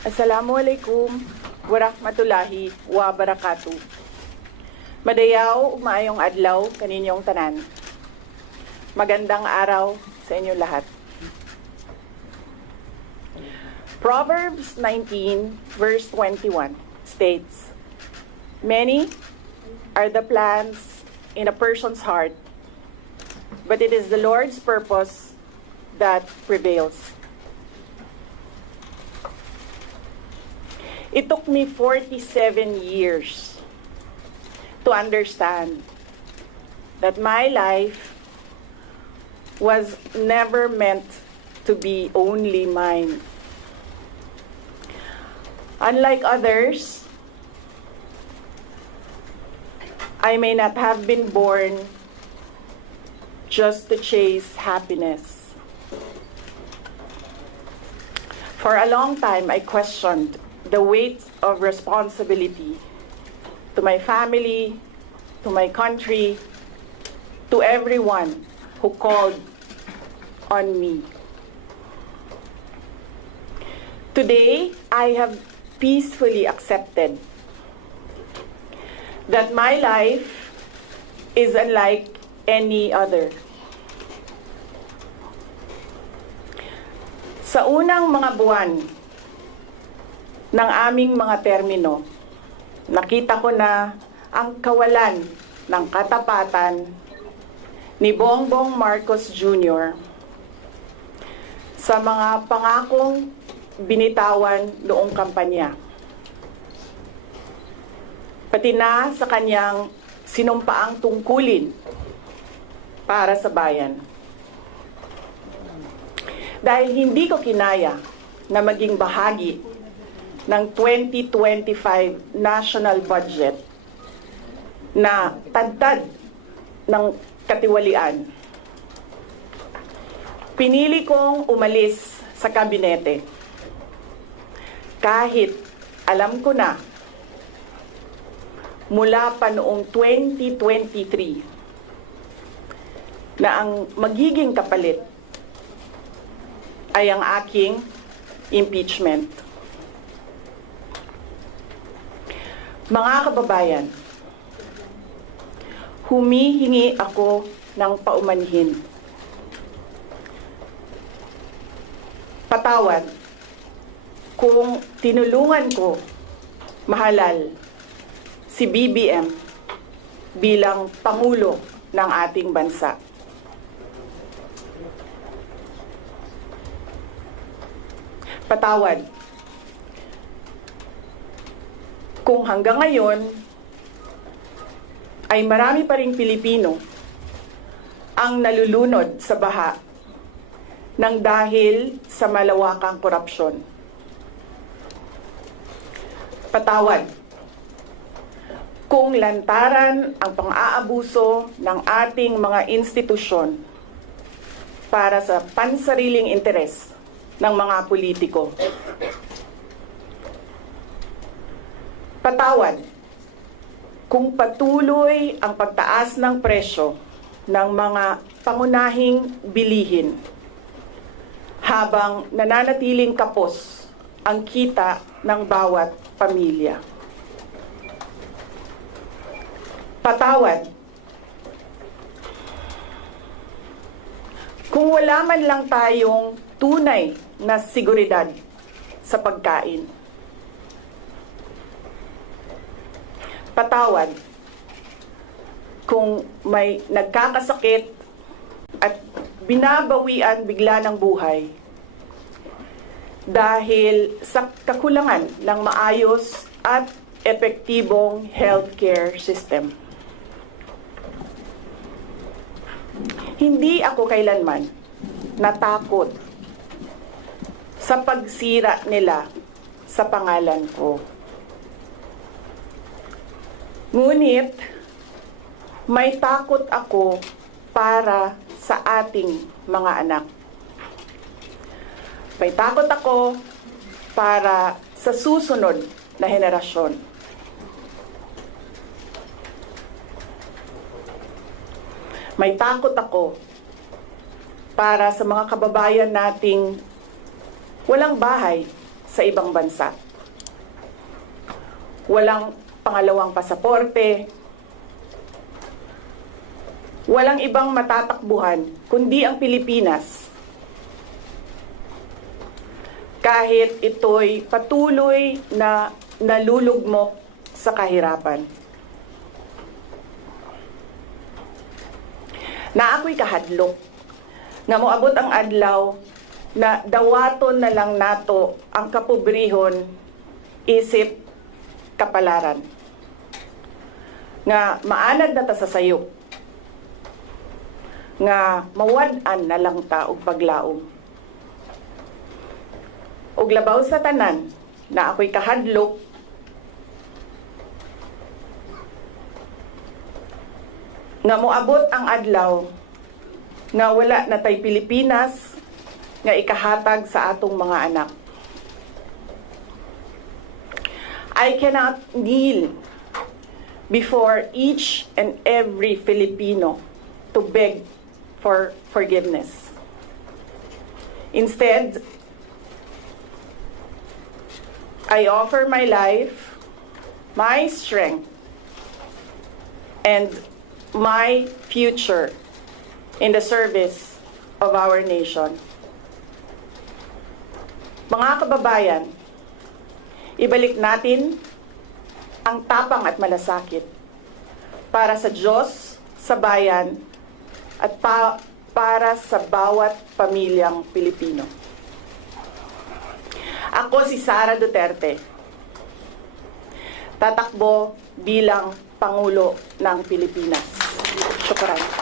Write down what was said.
Assalamualaikum warahmatullahi wabarakatuh. Madayaw, maayong adlaw kaninyong tanan. Magandang araw sa inyo lahat. Proverbs 19 verse 21 states, "Many are the plans in a person's heart, but it is the Lord's purpose that prevails." It took me 47 years to understand that my life was never meant to be only mine. Unlike others, I may not have been born just to chase happiness. For a long time, I questioned the weight of responsibility to my family, to my country, to everyone who called on me. Today, I have peacefully accepted that my life is unlike any other. Sa unang mga buwan ng aming mga termino, nakita ko na ang kawalan ng katapatan ni Bongbong Marcos Jr. sa mga pangakong binitawan noong kampanya, pati na sa kanyang sinumpaang tungkulin para sa bayan. Dahil hindi ko kinaya na maging bahagi ng 2025 national budget na tadtad ng katiwalian, pinili kong umalis sa kabinete kahit alam ko na mula pa noong 2023 na ang magiging kapalit ay ang aking impeachment. Mga kababayan, humihingi ako ng paumanhin. Patawad kung tinulungan ko mahalal si BBM bilang Pangulo ng ating bansa. Patawad kung hanggang ngayon ay marami pa ring Pilipino ang nalulunod sa baha ng dahil sa malawakang korupsyon. Patawad kung lantaran ang pang-aabuso ng ating mga institusyon para sa pansariling interes ng mga politiko. Patawad kung patuloy ang pagtaas ng presyo ng mga pangunahing bilihin habang nananatiling kapos ang kita ng bawat pamilya. Patawad kung wala man lang tayong tunay na seguridad sa pagkain. Patawad kung may nagkakasakit at binabawian bigla ng buhay dahil sa kakulangan ng maayos at epektibong healthcare system. Hindi ako kailanman natakot sa pagsira nila sa pangalan ko. Ngunit, may takot ako para sa ating mga anak. May takot ako para sa susunod na henerasyon. May takot ako para sa mga kababayan nating walang bahay sa sa ibang bansa. Walang pangalawang pasaporte, walang ibang matatakbuhan kundi ang Pilipinas. Kahit ito'y patuloy na nalulugmok sa kahirapan. Na ako'y kahadlok, nga moabot ang adlaw na dawaton na lang nato ang kapobrihon isip kapalaran. Nga maanad na ta sa sayop, nga mawad-an na lang ta og paglaom. Og labaw sa tanan, na ako'y kahadlok, nga moabot ang adlaw nga wala na tay Pilipinas nga ikahatag sa atong mga anak. I cannot kneel before each and every Filipino to beg for forgiveness. Instead, I offer my life, my strength, and my future in the service of our nation. Mga kababayan, ibalik natin ang tapang at malasakit para sa Diyos, sa bayan, at para sa bawat pamilyang Pilipino. Ako si Sara Duterte, tatakbo bilang Pangulo ng Pilipinas. Syukran.